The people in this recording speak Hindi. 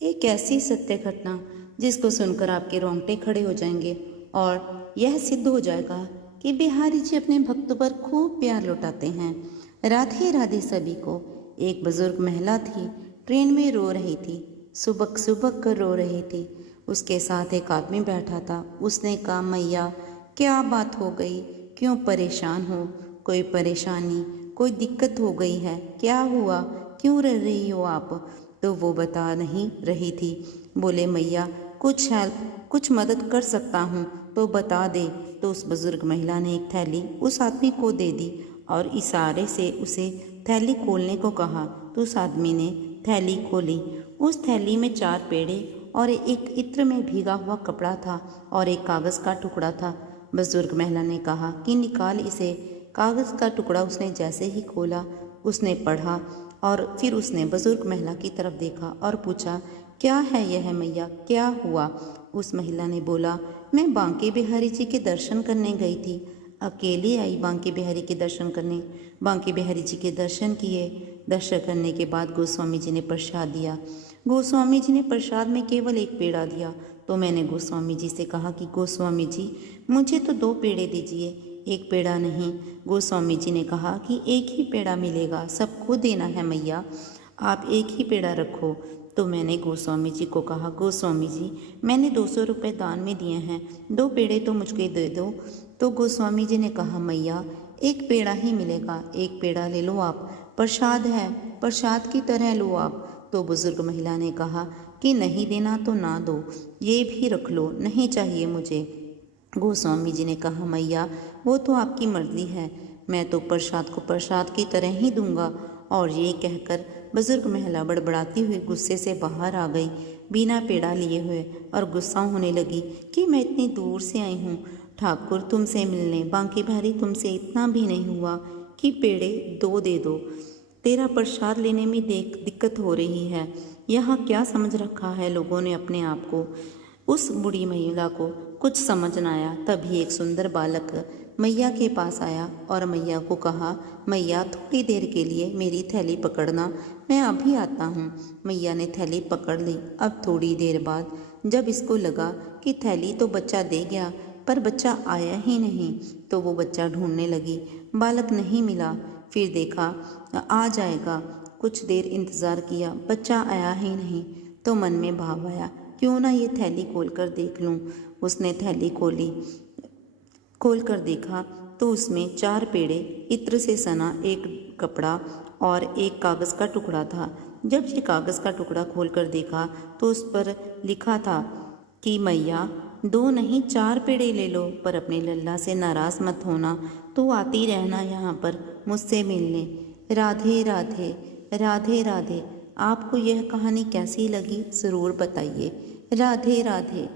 एक ऐसी सत्य घटना जिसको सुनकर आपके रोंगटे खड़े हो जाएंगे और यह सिद्ध हो जाएगा कि बिहारी जी अपने भक्तों पर खूब प्यार लुटाते हैं। राधे राधे सभी को। एक बुजुर्ग महिला थी, ट्रेन में रो रही थी, सुबक सुबक कर रो रही थी। उसके साथ एक आदमी बैठा था। उसने कहा, मैया क्या बात हो गई, क्यों परेशान हो, कोई परेशानी, कोई दिक्कत हो गई है, क्या हुआ, क्यों रो रही हो आप? तो वो बता नहीं रही थी। बोले, मैया कुछ हेल्प, कुछ मदद कर सकता हूँ तो बता दे। तो उस बुजुर्ग महिला ने एक थैली उस आदमी को दे दी और इशारे से उसे थैली खोलने को कहा। तो उस आदमी ने थैली खोली। उस थैली में 4 पेड़े और एक इत्र में भीगा हुआ कपड़ा था और एक कागज़ का टुकड़ा था। बुजुर्ग महिला ने कहा कि निकाल इसे। कागज़ का टुकड़ा उसने जैसे ही खोला, उसने पढ़ा और फिर उसने बुजुर्ग महिला की तरफ देखा और पूछा, क्या है यह मैया, क्या हुआ? उस महिला ने बोला, मैं बांके बिहारी जी के दर्शन करने गई थी, अकेली आई बांके बिहारी के दर्शन करने। बांके बिहारी जी के दर्शन किए। दर्शन करने के बाद गोस्वामी जी ने प्रसाद दिया। गोस्वामी जी ने प्रसाद में केवल एक पेड़ा दिया। तो मैंने गोस्वामी जी से कहा कि गोस्वामी जी मुझे तो 2 पेड़े दीजिए, एक पेड़ा नहीं। गोस्वामी जी ने कहा कि एक ही पेड़ा मिलेगा, सबको देना है मैया, आप एक ही पेड़ा रखो। तो मैंने गोस्वामी जी को कहा, गोस्वामी जी मैंने 200 रुपये दान में दिए हैं, 2 पेड़े तो मुझको दे दो। तो गोस्वामी जी ने कहा, मैया एक पेड़ा ही मिलेगा, एक पेड़ा ले लो आप, प्रसाद है, प्रसाद की तरह लो आप। तो बुजुर्ग महिला ने कहा कि नहीं देना तो ना दो, ये भी रख लो, नहीं चाहिए मुझे। गोस्वामी जी ने कहा, मैया वो तो आपकी मर्जी है, मैं तो प्रसाद को प्रसाद की तरह ही दूंगा। और ये कहकर बुजुर्ग महिला बड़बड़ाती हुई गुस्से से बाहर आ गई, बिना पेड़ा लिए हुए, और गुस्सा होने लगी कि मैं इतनी दूर से आई हूँ ठाकुर तुमसे मिलने, बांके बिहारी तुमसे इतना भी नहीं हुआ कि पेड़े 2 दे दो, तेरा प्रसाद लेने में दिक्कत हो रही है। यहाँ क्या समझ रखा है लोगों ने अपने आप को। उस बूढ़ी महिला को कुछ समझ न आया। तभी एक सुंदर बालक मैया के पास आया और मैया को कहा, मैया थोड़ी देर के लिए मेरी थैली पकड़ना, मैं अभी आता हूँ। मैया ने थैली पकड़ ली। अब थोड़ी देर बाद जब इसको लगा कि थैली तो बच्चा दे गया पर बच्चा आया ही नहीं, तो वो बच्चा ढूंढने लगी, बालक नहीं मिला। फिर देखा आ जाएगा, कुछ देर इंतज़ार किया, बच्चा आया ही नहीं, तो मन में भाव आया, क्यों ना ये थैली खोल कर देख लूँ। उसने थैली खोली, खोल कर देखा तो उसमें 4 पेड़े, इत्र से सना एक कपड़ा और एक कागज़ का टुकड़ा था। जब ये कागज़ का टुकड़ा खोल कर देखा तो उस पर लिखा था कि मैया 2 नहीं 4 पेड़े ले लो, पर अपने लल्ला से नाराज़ मत होना, तो आती रहना यहाँ पर मुझसे मिलने। राधे राधे, राधे राधे। आपको यह कहानी कैसी लगी ज़रूर बताइए। राधे राधे।